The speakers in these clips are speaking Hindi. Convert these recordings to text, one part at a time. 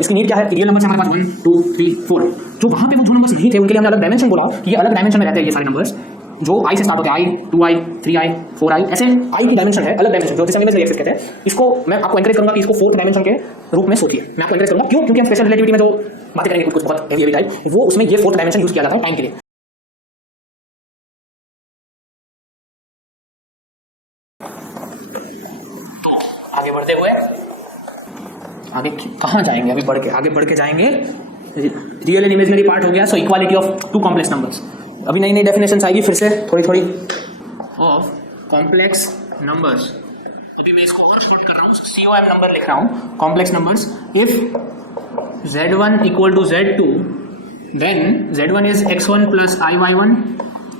इसकी नीड क्या है कि रियल नंबर हमारे पास 1 2 3 4 जो वहां पे वो जो नंबर्स नहीं थे उनके लिए हमने अलग डायमेंशन बोला कि ये अलग डायमेंशन में रहते हैं ये सारे नंबर्स जो आई से स्टार्ट होते हैं, i 2i 3i 4i, ऐसे आई की डायमेंशन है, अलग डायमेंशन जो जिसे इमेजनरी एक्सिस कहते हैं। इसको मैं आपको एनकरेज करूंगा कि इसको फोर्थ डायमेंशन के रूप में सोचिए। मैं आपको एनकरेज करूंगा क्यों, क्योंकि हम स्पेशल रिलेटिविटी में जो बातें करेंगे कुछ बहुत हेवी टाइप, वो उसमें ये फोर्थ डायमेंशन यूज किया जाता है टाइम के लिए। तो आगे बढ़ते हुए आगे कहाँ जाएंगे, अभी आगे बढ़ के जाएंगे, रियल एंड इमेजिनरी पार्ट हो गया। So equality of two complex numbers, अभी नई नई डेफिनेशन आएगी फिर से थोड़ी थोड़ी ऑफ कॉम्प्लेक्स नंबर्स। अभी मैं इसको और शॉर्ट कर रहा हूँ, COM नंबर लिख रहा हूँ, complex numbers. If Z1 equal to Z2 then Z1 is X1 plus IY1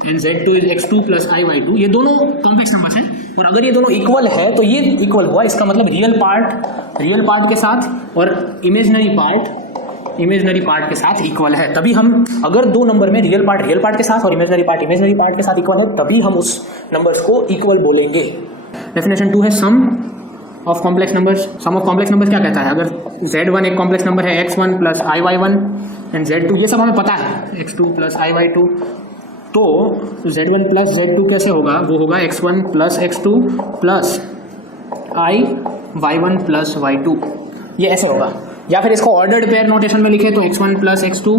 and Z2 is X2 plus IY2। ये दोनों कॉम्प्लेक्स नंबर्स हैं और अगर ये दोनों इक्वल है तो ये इक्वल हुआ, इसका मतलब रियल पार्ट के साथ और इमेजिनरी पार्ट के साथ इक्वल है। तभी हम अगर दो नंबर में रियल पार्ट के साथ और इमेजिनरी पार्ट के साथ इक्वल है तभी हम उस नंबर्स को इक्वल बोलेंगे। डेफिनेशन 2 है sum of complex numbers. Sum of complex numbers क्या कहता है, अगर Z1 एक कॉम्प्लेक्स नंबर है X1 plus IY1 and Z2, ये सब हमें पता है, X2 प्लस IY2, तो Z1 प्लस Z2 कैसे होगा, वो होगा X1 plus X2 plus IY1 plus Y2, ये ऐसे होगा। या फिर इसको ऑर्डर्ड पेयर नोटेशन में लिखे तो X1 plus X2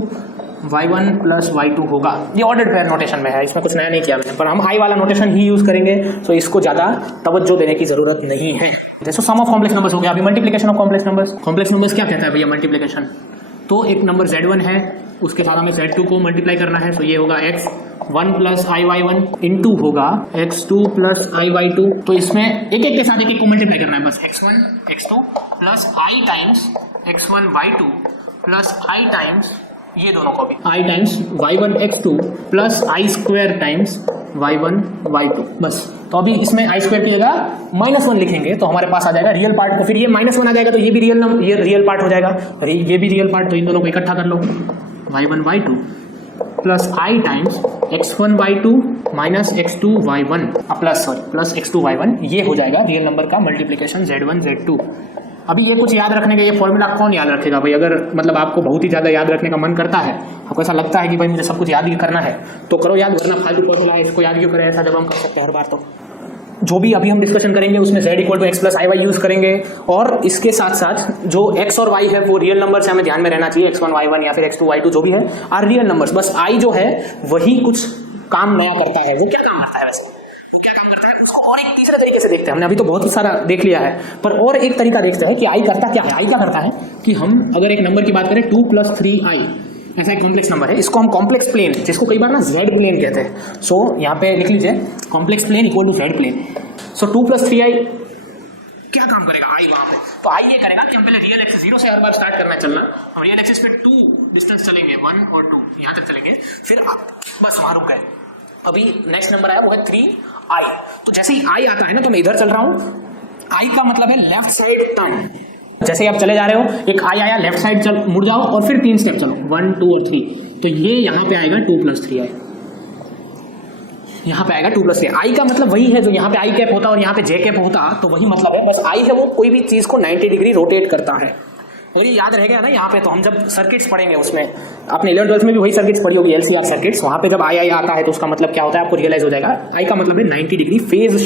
Y1 plus Y2 होगा। ये ऑर्डर्ड पेयर नोटेशन में है, इसमें कुछ नया नहीं किया मैंने, पर हम आई वाला नोटेशन ही यूज करेंगे, तो इसको ज़्यादा तवज्जो देने की जरूरत नहीं है। जैसे सम ऑफ कॉम्प्लेक्स नंबर्स हो गया। अभी मल्टीप्लिकेशन ऑफ कॉम्प्लेक्स नंबर्स क्या कहता है भैया मल्टीप्लिकेशन, तो एक नंबर Z1 है उसके साथ हमें Z2 को मल्टीप्लाई करना है, तो ये होगा X1 प्लस IY1 इंटू होगा X2 प्लस IY2। तो इसमें एक के साथ एक को मल्टीप्लाई करना है, बस X1 X2 plus I times X1 Y2 plus I times ये दोनों को भी I times Y1 X2 plus I square times Y1 Y2, बस। तो अभी इसमें I स्क्वायर की जगह -1 लिखेंगे तो हमारे पास आ जाएगा रियल पार्ट को, फिर ये -1 आ जाएगा तो ये भी रियल पार्ट हो जाएगा, ये भी रियल पार्ट, तो इन दोनों को इकट्ठा कर लो, Y1 Y2 plus I times X1 Y2 minus X2 Y1 plus X2 Y1, ये हो जाएगा रियल नंबर का मल्टीप्लिकेशन Z1 Z2। अभी ये कुछ याद रखने का ये फॉर्मूला कौन याद रखेगा भाई, अगर मतलब आपको बहुत ही ज़्यादा याद रखने का मन करता है, आपको ऐसा लगता है कि भाई मुझे सब कुछ याद ही करना है तो करो याद, वरना फालतू फॉर्मूला है इसको याद क्यों करें, ऐसा जब हम कर सकते हैं हर बार। तो जो भी अभी हम डिस्कशन करेंगे उसमें Z equal to X plus IY use करेंगे, और इसके साथ साथ जो X और Y है वो रियल नंबर से हमें ध्यान में रहना चाहिए, X1 Y1 या फिर X2 Y2 जो भी है आर रियल नंबर्स। बस I जो है वही कुछ काम नया करता है। वो क्या काम करता है वैसे, वो क्या काम करता है उसको और एक तीसरे तरीके से देखते हैं। हमने अभी तो बहुत ही सारा देख लिया है, पर और एक तरीका देखते हैं कि I करता क्या है। I क्या करता है कि हम अगर एक नंबर की बात करें 2 + 3i, ऐसा एक कॉम्प्लेक्स नंबर है, इसको हम कॉम्प्लेक्स प्लेन, जिसको कई बार ना Z प्लेन कहते हैं, सो यहाँ पे लिख लीजिए complex plane equal to Z plane. So 2 + 3i क्या काम करेगा I वहां पे, तो I ये करेगा कि हम पहले रियल एक्सिस 0 से हर बार स्टार्ट करना है चलना, हम रियल एक्सिस पे 2 डिस्टेंस चलेंगे, 1 और 2 यहाँ तक चलेंगे, फिर बस वहां रुक गए। अभी नेक्स्ट नंबर आया वो है 3i, तो जैसे ही I आता है ना तो मैं इधर चल रहा हूँ, I का मतलब है लेफ्ट साइड टर्न। जैसे ही आप चले जा रहे हो, एक I आया, लेफ्ट साइड चल मुड़ जाओ और फिर 3 स्टेप चलो, 1 2 और 3, तो ये यहाँ पे आएगा 2 + 3i, यहाँ पे आएगा 2 + 3। I का मतलब वही है जो यहाँ पे I कैप होता और यहाँ पे J कैप होता, तो वही मतलब है। बस I है वो कोई भी चीज को 90 डिग्री रोटेट करता है। और ये याद रह गया ना यहाँ पे, तो हम जब सर्किट्स पढ़ेंगे उसमें, आपने 11th-12th में भी वही सर्किट्स पढ़ी होगी, LCR सर्किट्स, वहाँ पे जब I आता है तो उसका मतलब क्या होता है आपको रियलाइज हो जाएगा। I का मतलब है 90 डिग्री फेज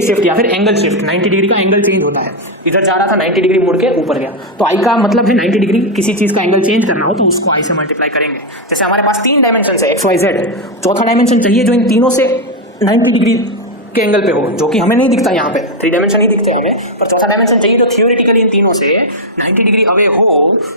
शिफ्ट या फिर एंगल शिफ्ट, 90 डिग्री का एंगल चेंज होता है। इधर जा रहा था 90 डिग्री मुड़ के ऊपर गया, तो I का मतलब है 90 डिग्री किसी चीज का एंगल चेंज करना हो तो उसको I से मल्टीप्लाई करेंगे। जैसे हमारे पास 3 डायमेंशन है XYZ, चौथा डायमेंशन चाहिए जो इन तीनों से 90 डिग्री के एंगल पे हो, जो कि हमें नहीं दिखता यहाँ पे, 3 डायमेंशन ही दिखते हैं हमें, पर चौथा डायमेंशन चाहिए जो थियोरेटिकली इन तीनों से 90 डिग्री अवे हो,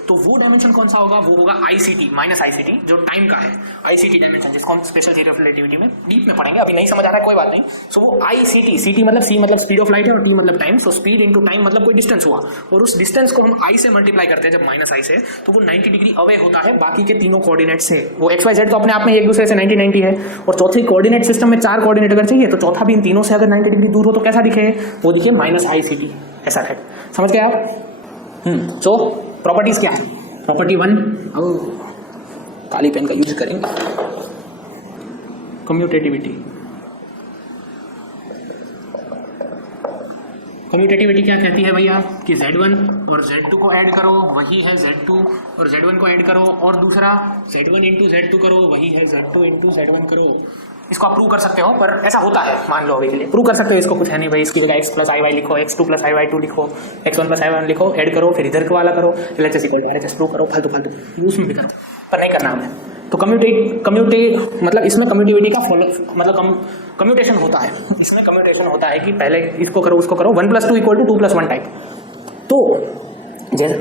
तो वो डायमेंशन कौन सा होगा, वो होगा ICT माइनस ICT जो टाइम का है, ICT डायमेंशन, जिसको हम स्पेशल थियरी ऑफ रिलेटिविटी में डीप में पढ़ेंगे। अभी नहीं समझ आ रहा है कोई बात नहीं। सो वो ICT, CT मतलब C मतलब स्पीड ऑफ लाइट है और T मतलब time, so speed into time मतलब कोई डिस्टेंस हुआ, और उस डिस्टेंस को हम I से मल्टीप्लाई करते हैं जब -I से, तो वो 90 डिग्री अवे होता है बाकी के तीनों कोऑर्डिनेट से। वो XYZ तो अपने आप में एक दूसरे से 90 है, और चौथे कोऑर्डिनेट सिस्टम में 4 कोऑर्डिनेट अगर चाहिए तो चौथा भी इन तीनों से अगर 90 डिग्री दूर हो तो कैसा दिखे, वो दिखे -ICT, ऐसा है। समझ गए आप? सो प्रॉपर्टीज क्या है? प्रॉपर्टी 1, अब काली पेन का यूज करेंगे, कम्यूटेटिविटी। कम्यूटेटिविटी क्या कहती है भैया कि Z1 और Z2 को ऐड करो वही है Z2 और Z1 को ऐड करो, और दूसरा Z1 इंटू Z2 करो वही है Z2 इंटू Z1 करो। इसको आप प्रूव कर सकते हो, पर ऐसा होता है, मान लो अभी के लिए प्रूव कर सकते हो, इसको कुछ है नहीं भाई, इसकी जगह x प्लस आई वाई लिखो, x2 प्लस आई वाई 2 लिखो, x1 प्लस आई 1 लिखो, ऐड करो, फिर इधर का वाला करो, LHS equal to RHS prove करो, फालतू फालतू उसमें भी करो, पर नहीं करना हमें। तो मतलब इसमें कम्यूटिविटी का मतलब कम्यूटेशन होता है, इसमें कम्यूटेशन होता है कि पहले इसको करो उसको करो, 1 + 2 = 2 + 1 टाइप। तो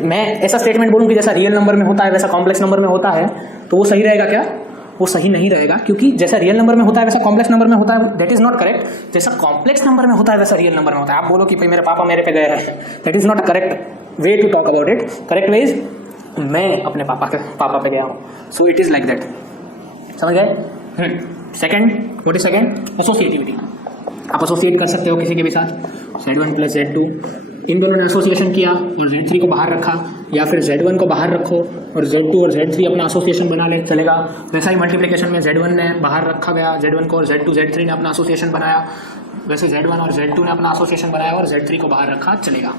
मैं ऐसा स्टेटमेंट बोलूँ कि जैसा रियल नंबर में होता है वैसा कॉम्प्लेक्स नंबर में होता है, तो वो सही रहेगा क्या? वो सही नहीं रहेगा, क्योंकि जैसा रियल नंबर में होता है वैसा कॉम्प्लेक्स नंबर में होता है, दैट इज नॉट करेक्ट। जैसा कॉम्प्लेक्स नंबर में होता है वैसा रियल नंबर में होता है। आप बोलो कि भाई मेरे पापा मेरे पे गए हैं, that is not a correct way to talk about it. Correct way is मैं अपने पापा पे गया हूँ, so it is like that. समझ गए? Second, what is second? Associativity. आप एसोसिएट कर सकते हो किसी के भी साथ, Z1 + Z2, इन दोनों ने एसोसिएशन किया और Z3 को बाहर रखा, या फिर Z1 को बाहर रखो और Z2 और Z3 अपना एसोसिएशन बना ले, चलेगा। वैसा ही मल्टीप्लिकेशन में Z1 ने बाहर रखा गया, Z1 को, और Z2 Z3 ने अपना एसोसिएशन बनाया, वैसे Z1 और Z2 ने अपना एसोसिएशन बनाया और Z3 को बाहर रखा, चलेगा।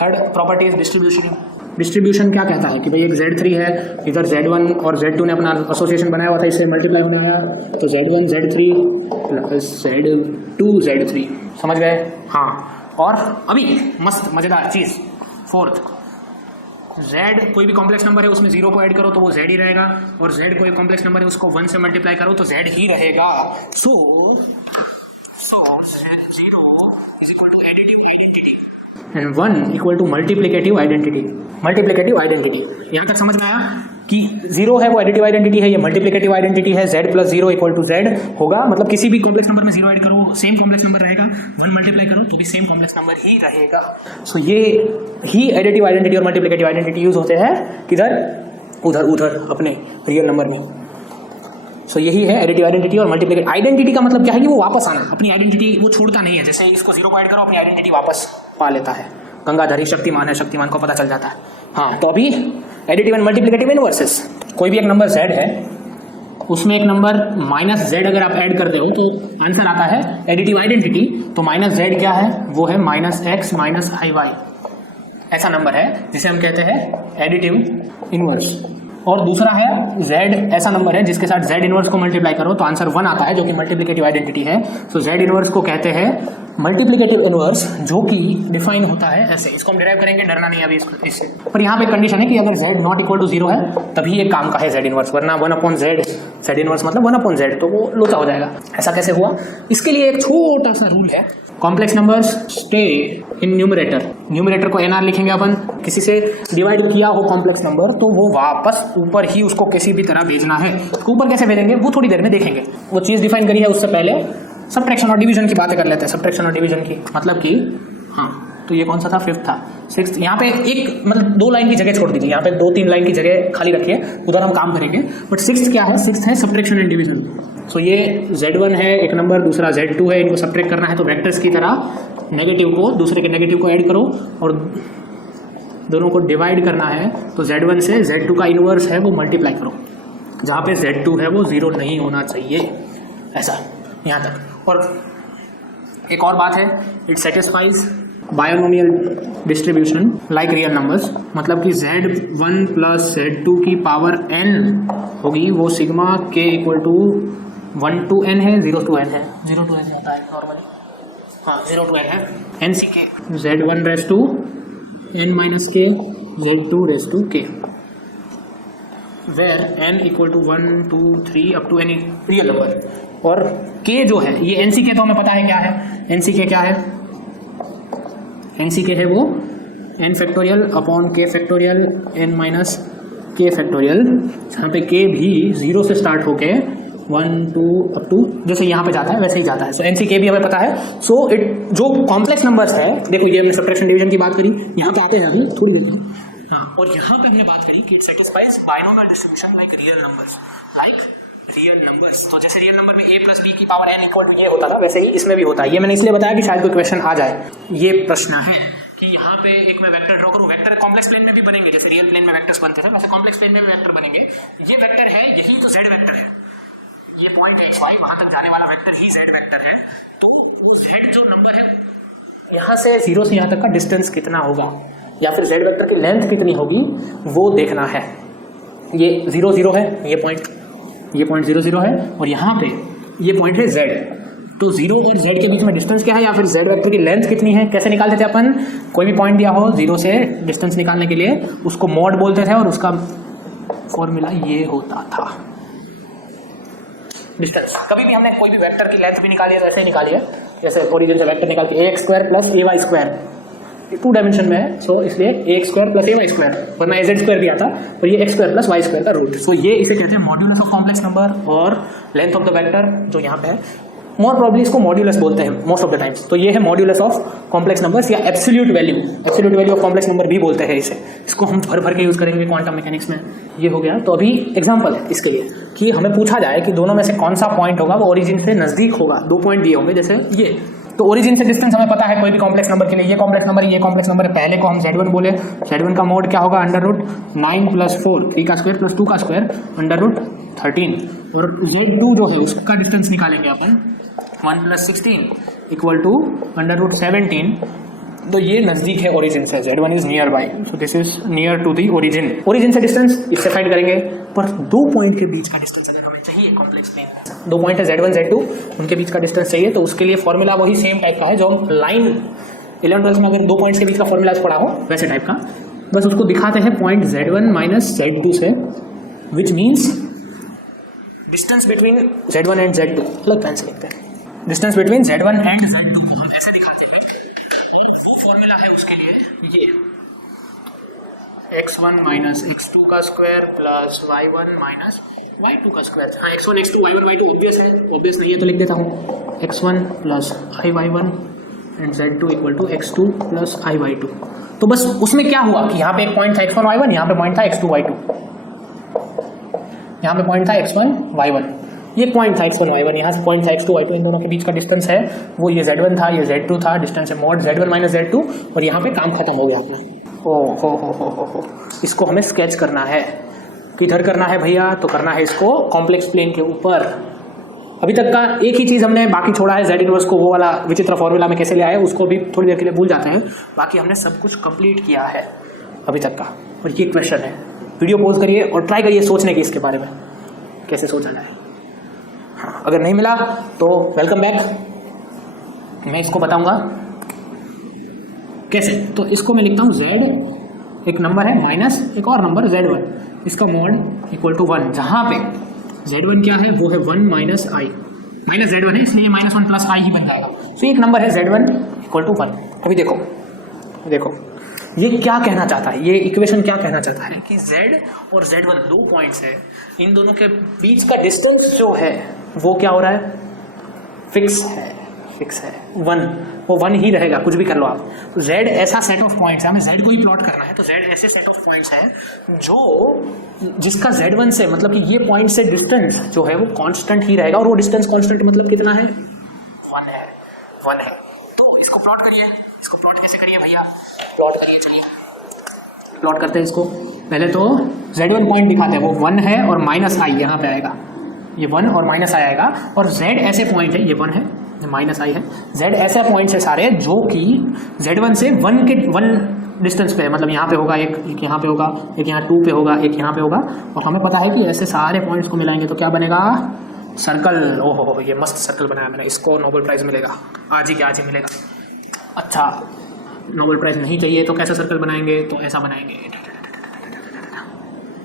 Third property is distribution. Distribution क्या कहता है कि भाई एक Z3 है, इधर Z1 और Z2 ने अपना एसोसिएशन बनाया हुआ था, इससे मल्टीप्लाई होने आया, तो Z1 Z3 + Z2 Z3। समझ गए? हाँ। और अभी मस्त मजेदार चीज, फोर्थ, Z कोई भी कॉम्प्लेक्स नंबर है उसमें 0 को ऐड करो तो वो Z ही रहेगा, और Z कोई कॉम्प्लेक्स नंबर है उसको 1 से मल्टीप्लाई करो तो Z ही रहेगा। सो 0 is equal to additive identity and 1 equal to multiplicative identity। Multiplicative identity, यहाँ तक समझ में आया कि 0 है वो एडिटिव आइडेंटिटी है, ये मल्टीप्लिकेटिव आइडेंटिटी है। Z + 0 = Z होगा, मतलब किसी भी कॉम्प्लेक्स नंबर में 0 ऐड करो सेम कॉम्प्लेक्स नंबर रहेगा, 1 मल्टीप्लाई करो तो भी सेम कॉम्प्लेक्स नंबर ही रहेगा। सो ये ही एडिटिव आइडेंटिटी और मल्टीप्लिकेटिव आइडेंटिटी यूज होते हैं किधर? उधर अपने रियल नंबर में। सो यही है एडिटिव आइडेंटिटी और मल्टीप्लिकेटिव आइडेंटिटी का मतलब क्या है कि वो वापस आना, अपनी आइडेंटिटी वो छोड़ता नहीं है। जैसे इसको 0 को ऐड करो अपनी आइडेंटिटी वापस पा लेता है, गंगाधरी शक्तिमान है, शक्तिमान को पता चल जाता है। हाँ, तो अभी एडिटिव एंड मल्टीप्लिकेटिव इनवर्सेस, कोई भी एक नंबर Z है उसमें एक नंबर -Z अगर आप ऐड करते हो तो आंसर आता है एडिटिव आइडेंटिटी। तो -Z क्या है? वो है -x - iy, ऐसा नंबर है जिसे हम कहते हैं एडिटिव इनवर्स। और दूसरा है Z ऐसा नंबर है जिसके साथ Z इनवर्स को मल्टीप्लाई करो तो आंसर 1 आता है, जो कि मल्टीप्लिकेटिव आइडेंटिटी है। तो Z इनवर्स को कहते हैं मल्टीप्लिकेटिव इनवर्स, जो कि डिफाइन होता है ऐसे। इसको हम डिराइव करेंगे, डरना नहीं अभी इससे। पर यहाँ पे कंडीशन है कि अगर Z ≠ 0 है तभी ये काम का है Z इनवर्स, वरना 1/Z, Z इनवर्स मतलब 1/Z, तो वो लोचा हो जाएगा। ऐसा कैसे हुआ? इसके लिए एक छोटा सा रूल है, complex numbers stay in numerator. Numerator को NR लिखेंगे अपन, किसी से डिवाइड किया हो कॉम्प्लेक्स नंबर तो वो वापस ऊपर ही उसको किसी भी तरह भेजना है। ऊपर कैसे भेजेंगे वो थोड़ी देर में देखेंगे, वो चीज़ डिफाइन करी है। उससे पहले सब्ट्रैक्शन और डिवीजन की बातें कर लेते हैं। सब्ट्रैक्शन और डिवीजन की मतलब कि हाँ, तो ये कौन सा था? 5th था। 6th, यहाँ पे एक मतलब 2 लाइन की जगह छोड़ दीजिए, यहाँ पे 2-3 लाइन की जगह खाली रखिए, उधर हम काम करेंगे। बट 6th क्या है? 6th है सब्ट्रैक्शन एंड डिवीजन। सो ये Z1 है एक नंबर, दूसरा Z2 है, इनको सब्ट्रैक्ट करना है तो वेक्टर्स की तरह नेगेटिव को दूसरे के नेगेटिव को ऐड करो और दोनों को डिवाइड करना है। तो Z1 से Z2 का इनवर्स है वो मल्टीप्लाई करो, जहाँ पे Z2 है वो 0 नहीं होना चाहिए, ऐसा यहाँ तक। और एक और बात है, it satisfies binomial distribution like real numbers, मतलब कि Z1 + Z2 की पावर n होगी वो सिग्मा k = 1 to n है, 0 to n है, 0 to n होता है नॉर्मली। हाँ, 0 to n है, NCK Z1 raised to n - k, Z2 raised to k, where n = 1 2 3 up to n real number. और k जो है ये NCK तो हमें पता है क्या है। NCK क्या है? NCK है वो n factorial upon k factorial n - k factorial, जहाँ पे k भी 0 से स्टार्ट होके 1 2 अप टू जैसे यहाँ पे जाता है वैसे ही जाता है। सो NCK भी हमें पता है। सो इट जो कॉम्प्लेक्स नंबर्स है, देखो ये हमने सब्ट्रैक्शन डिवीजन की बात करी, यहाँ पे आते हैं अभी थोड़ी देर में। हाँ, और यहाँ पे हमने बात करी कि it satisfies binomial distribution like real numbers, like real numbers. तो जैसे रियल नंबर में a + b की पावर n = ये होता था, वैसे ही इसमें भी होता है। ये मैंने इसलिए बताया कि शायद कोई क्वेश्चन आ जाए। ये प्रश्न है कि यहाँ पे एक मैं वेक्टर ड्रॉ करूँ, वेक्टर कॉम्प्लेक्स प्लेन में भी बनेंगे, जैसे रियल प्लेन में वेक्टर्स बनते हैं वैसे कॉम्प्लेक्स प्लेन में भी वेक्टर बनेंगे। ये वेक्टर है, यही तो Z वेक्टर है, ये पॉइंट xy वहाँ तक जाने वाला वेक्टर ही Z वेक्टर है। तो वो Z जो नंबर है यहाँ से 0 से यहाँ तक का डिस्टेंस कितना होगा या फिर z वेक्टर की लेंथ कितनी होगी वो देखना है। ये 0 0 है, ये पॉइंट 0 0 है और यहाँ पे ये पॉइंट है z। तो 0 और z के बीच में डिस्टेंस क्या है या फिर z वेक्टर की लेंथ कितनी है, कैसे निकालते थे अपन? कोई भी पॉइंट दिया हो 0 से डिस्टेंस निकालने के लिए उसको मॉड बोलते थे और उसका फॉर्मूला ये होता था डिस्टेंस। कभी भी हमने कोई भी वेक्टर की लेंथ भी निकाली है तो ऐसे ही निकाली है, जैसे ओरिजिन से वेक्टर निकाल के ax square plus ay square, 2 dimension में है सो इसलिए ax square plus ay square, वरना az स्क्वायर भी आता और ये x square plus y square का रूट। सो ये इसे कहते हैं मॉड्यूलस ऑफ कॉम्प्लेक्स नंबर और लेंथ ऑफ द वेक्टर जो यहाँ पे है मोर प्रॉब्ली इसको मॉड्यूलस बोलते हैं मोस्ट ऑफ द टाइम्स। तो ये है मॉड्यूलस ऑफ कॉम्प्लेक्स नंबर्स या absolute value of complex number भी बोलते हैं इसे। इसको हम भर के यूज करेंगे क्वांटम मैकेनिक्स में। ये हो गया। तो अभी एग्जांपल है इसके लिए कि हमें पूछा जाए कि दोनों में से कौन सा पॉइंट होगा वो ओरिजिन से नजदीक होगा। 2 पॉइंट दिए होंगे जैसे ये, तो ओरिजिन से डिस्टेंस हमें पता है कोई भी कॉम्प्लेक्स नंबर के लिए। ये कॉम्प्लेक्स नंबर है, पहले को हम z1 बोले। z1 का मोड क्या होगा? √9 + 4 3 का स्क्वायर प्लस 2 का स्क्वायर √13 और z2 जो है उसका डिस्टेंस निकालेंगे अपन 1 + 16 = √17। तो ये नजदीक है ओरिजिन से, z1 is near by, so this is near to the origin. Origin से डिस्टेंस इससे फाइंड करेंगे, पर 2 पॉइंट के बीच का डिस्टेंस अगर हमें चाहिए कॉम्प्लेक्स प्लेन, 2 पॉइंट है z1 z2, उनके बीच का डिस्टेंस चाहिए, तो उसके लिए फॉर्मूला वही सेम टाइप का है जो लाइन 11-12 में अगर 2 पॉइंट्स के बीच का फॉर्मूला पढ़ा हो वैसे टाइप का, बस उसको दिखाते हैं पॉइंट z1 - z2 से, which means distance between z1 and z2। अलग पेन से लिखते हैं, distance between z1 and z2 को हम ऐसे दिखाते हैं और वो फॉर्मूला है उसके लिए ये x1 - x2 का स्क्वायर प्लस y1 - y2 का स्क्वायर। हाँ, x1 x2 y1 y2 obvious है, ऑब्वियस नहीं है तो लिख देता हूँ x1 + iy1 and z2 = x2 + iy2। तो बस उसमें क्या हुआ कि यहाँ पे एक पॉइंट था x1 y1, यहाँ पे पॉइंट था x2 y2, यहाँ पे पॉइंट था x1 y1, ये पॉइंट था x1 y1, यहाँ से पॉइंट था x2 y2, इन दोनों के बीच का डिस्टेंस है वो ये z1 था, ये z2 था, डिस्टेंस है मॉड z1 - z2 और यहाँ पे काम खत्म हो गया अपना। हो इसको हमें स्केच करना है। किधर करना है भैया? तो करना है इसको कॉम्प्लेक्स प्लेन के ऊपर। अभी तक का एक ही चीज़ हमने बाकी छोड़ा है, z इनवर्स को वो वाला विचित्र फॉर्मूला में कैसे ले आए उसको भी थोड़ी देर के लिए भूल जाते हैं, बाकी हमने सब कुछ कंप्लीट किया है अभी तक का। और ये क्वेश्चन है, वीडियो पॉज करिए और ट्राई करिए सोचने की इसके बारे में कैसे सोचा जाए। हाँ, अगर नहीं मिला तो वेलकम बैक, मैं इसको बताऊंगा कैसे। तो इसको मैं लिखता हूँ z एक नंबर है माइनस एक और नंबर z1, इसका मॉड = 1, जहाँ पे z1 क्या है वो है 1 - i, माइनस z1 है इसलिए -1 + i ही बन जाएगा। तो एक नंबर है z1 = 1। अभी देखो ये क्या कहना चाहता है, ये इक्वेशन क्या कहना चाहता है कि z और z1 2 पॉइंट्स है, इन दोनों के बीच का डिस्टेंस जो है वो क्या हो रहा है? फिक्स है 1, वो 1 ही रहेगा, कुछ भी कर लो आप। तो z ऐसा सेट ऑफ पॉइंट्स है, हमें z को ही प्लॉट करना है, तो z ऐसे सेट ऑफ पॉइंट्स हैं जो जिसका z1 से मतलब कि ये पॉइंट से डिस्टेंस जो है वो कांस्टेंट ही रहेगा, और वो डिस्टेंस कांस्टेंट मतलब कितना है? 1 है। तो इसको प्लॉट करिए, इसको प्लॉट कैसे करिए भैया? प्लॉट करिए, चलिए प्लॉट करते हैं इसको। पहले तो z1 पॉइंट दिखाते हैं, वो 1 है और -i यहाँ पे आएगा, ये 1 और -i आएगा, और z ऐसे पॉइंट है, ये 1 है, -i है, z ऐसे पॉइंट्स है सारे जो कि z1 से 1 डिस्टेंस पे है, मतलब यहाँ पे होगा एक यहाँ पे होगा, एक यहाँ 2 पे होगा, एक यहाँ पे होगा, और हमें पता है कि ऐसे सारे पॉइंट्स को मिलाएंगे तो क्या बनेगा? सर्कल। ओहो, ये मस्त सर्कल बनाया मैंने, इसको नोबेल प्राइज़ मिलेगा, आज ही मिलेगा। अच्छा, नोबेल प्राइज़ नहीं चाहिए तो कैसा सर्कल बनाएंगे? तो ऐसा बनाएंगे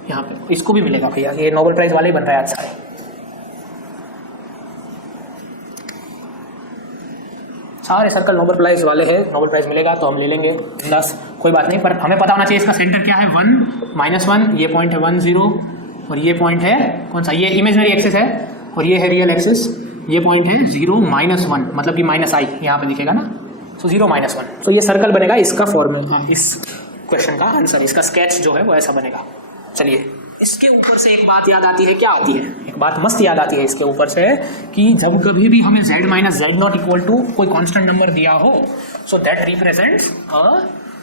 यहाँ पे, इसको भी मिलेगा भैया, ये नोबेल प्राइज़ वाले ही बन रहा है आज सारे। सारे सर्कल नोबेल प्राइज़ वाले हैं, नोबेल प्राइज़ मिलेगा तो हम ले लेंगे 10, कोई बात नहीं, पर हमें पता होना चाहिए इसका सेंटर क्या है? 1 - 1, ये पॉइंट है 1 0, और ये पॉइंट है कौन सा? ये इमेजिनरी एक्सिस है और ये है रियल एक्सिस, ये पॉइंट है 0 - 1, मतलब कि -i यहाँ पे दिखेगा ना, तो 0 - 1, तो ये सर्कल बनेगा। इसका फॉर्मूला, इस क्वेश्चन का आंसर, इसका स्केच जो है वो ऐसा बनेगा। चलिए, इसके ऊपर से एक बात याद आती है, क्या आती है? एक बात मस्त याद आती है इसके ऊपर से कि जब कभी भी हमें z - z0 = कोई कांस्टेंट नंबर दिया हो, so that represents a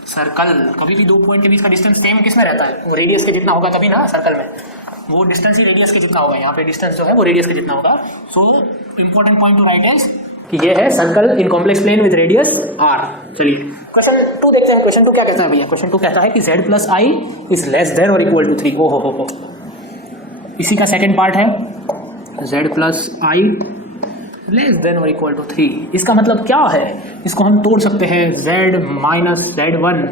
circle. कभी भी 2 पॉइंट के बीच का डिस्टेंस सेम किसमें रहता है? वो रेडियस के जितना होगा तभी ना सर्कल में, वो डिस्टेंस ही रेडियस के जितना होगा, यहाँ पे डिस्टेंस जो है वो रेडियस के जितना होगा। So important point to write is कि ये है circle in complex plane with radius r। चलिए क्वेश्चन 2 देखते हैं। क्वेश्चन 2 क्या कहता है भैया? क्वेश्चन 2 कहता है कि z plus I is less than और इक्वल टू 3। हो इसी का सेकंड पार्ट है, z प्लस आई लेस देन और इक्वल टू 3। इसका मतलब क्या है? इसको हम तोड़ सकते हैं, z minus z1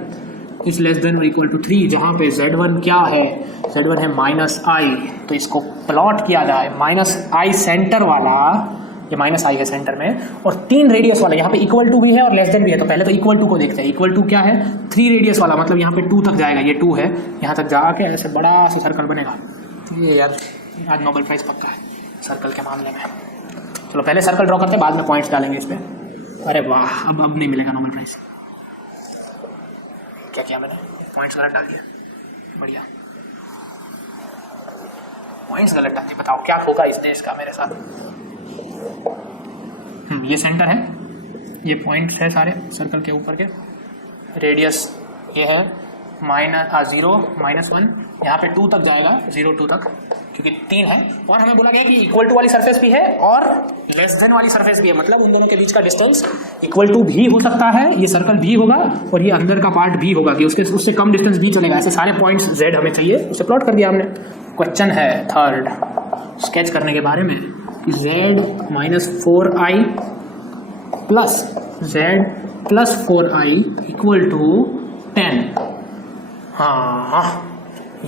is less than और इक्वल टू 3, जहाँ पे z1 क्या है? z1 है माइनस आई। तो इसको प्लॉट किया जाए, माइनस आई सेंटर वाला, ये माइनस आई है सेंटर में, और 3 रेडियस वाला, यहाँ पे इक्वल टू भी है और लेस देन भी है। तो पहले तो इक्वल टू को देखते हैं। इक्वल टू क्या है? 3 रेडियस वाला, मतलब यहाँ पे 2 तक जाएगा, ये 2 है, यहाँ तक जाके ऐसे बड़ा सा सर्कल बनेगा। ये यार आज नोबेल प्राइज पक्का है सर्कल के मामले में। चलो पहले सर्कल ड्रॉ करते हैं, बाद में पॉइंट्स डालेंगे इस पर। अरे वाह, अब नहीं मिलेगा नोबेल प्राइज। क्या किया मैंने? पॉइंट्स गलत डाल दिया। बढ़िया, पॉइंट्स गलत डाल दिए। बताओ क्या होगा इस देश का मेरे साथ? ये सेंटर है, ये पॉइंट्स है सारे सर्कल के ऊपर के। रेडियस ये है -0 -1, यहाँ पे 2 तक जाएगा, 0 2 तक, क्योंकि 3 है। और हमें बोला गया कि इक्वल टू वाली सरफेस भी है और लेस देन वाली सरफेस भी है, मतलब उन दोनों के बीच का डिस्टेंस इक्वल टू भी हो सकता है। ये सर्कल भी होगा और ये अंदर का पार्ट भी होगा, कि उससे कम डिस्टेंस भी चलेगा। ऐसे सारे पॉइंट्स z हमें चाहिए, उसे प्लॉट कर दिया हमने। क्वेश्चन है थर्ड, स्केच करने के बारे में, कि z minus 4i plus z plus 4i equal to 10। हाँ,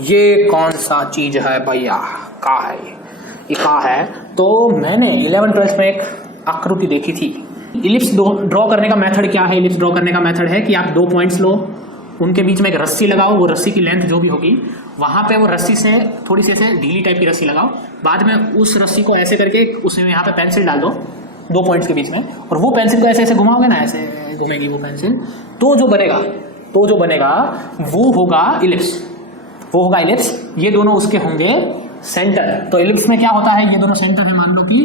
ये कौन सा चीज है भैया? का है ये का है? तो मैंने 11th-12th में एक आकृति देखी थी। इलिप्स ड्रॉ करने का मेथड क्या है? इलिप्स ड्रॉ करने का मेथड है कि आप 2 पॉइंट्स लो, उनके बीच में एक रस्सी लगाओ, वो रस्सी की लेंथ जो भी होगी, वहां पे वो रस्सी से थोड़ी सी ऐसे ढीली टाइप की रस्सी लगाओ, बाद में उस रस्सी को ऐसे करके उसमें यहाँ पे पेंसिल डाल दो 2 पॉइंट्स के बीच में, और वो पेंसिल को ऐसे ऐसे घुमाओगे ना, ऐसे घूमेगी वो पेंसिल, तो जो बनेगा वो होगा इलिप्स। वो होगा इलिप्स। ये दोनों उसके होंगे सेंटर। तो इलिप्स में क्या होता है? ये दोनों सेंटर है, मान लो कि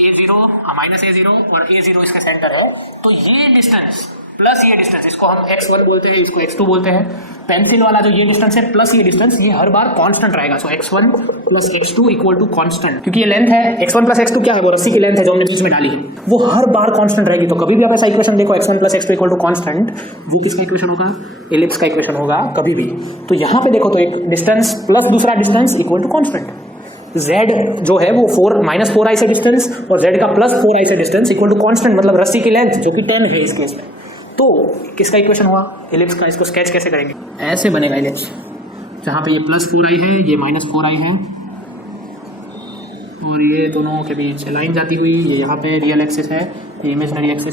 a0 -a0 और a0 इसका सेंटर है। तो ये डिस्टेंस प्लस ये डिस्टेंस, इसको हम x1 बोलते हैं, इसको x2 बोलते हैं। पेंसिल वाला जो ये डिस्टेंस है प्लस ये डिस्टेंस, ये हर बार कांस्टेंट रहेगा। So x1 plus x2 equal to constant, क्योंकि ये लेंथ है। x1 प्लस x2 क्या है? वो रस्सी की लेंथ है जो हमने बीच में डाली है, वो हर बार कांस्टेंट रहेगी। तो कभी भी आप ऐसा इक्वेशन देखो, x1 plus x2 equal to constant, वो किसका इक्वेशन होगा? इलिप्स का इक्वेशन होगा कभी भी। तो यहाँ पे देखो, तो एक डिस्टेंस प्लस दूसरा distance equal to constant. z जो है वो -4i से डिस्टेंस और z का प्लस 4i से डिस्टेंस इक्वल टू कांस्टेंट, मतलब रस्सी की लेंथ जो कि 10 है इस केस में। तो किसका इक्वेशन हुआ? इलिप्स का। इसको स्केच कैसे करेंगे? ऐसे बनेगा इलिप्स, जहाँ पे ये +4i है, ये -4i है, और ये दोनों के बीच लाइन जाती हुई, ये यहाँ पे रियल एक्सिस है, ये इमेजिनरी एक्सिस है।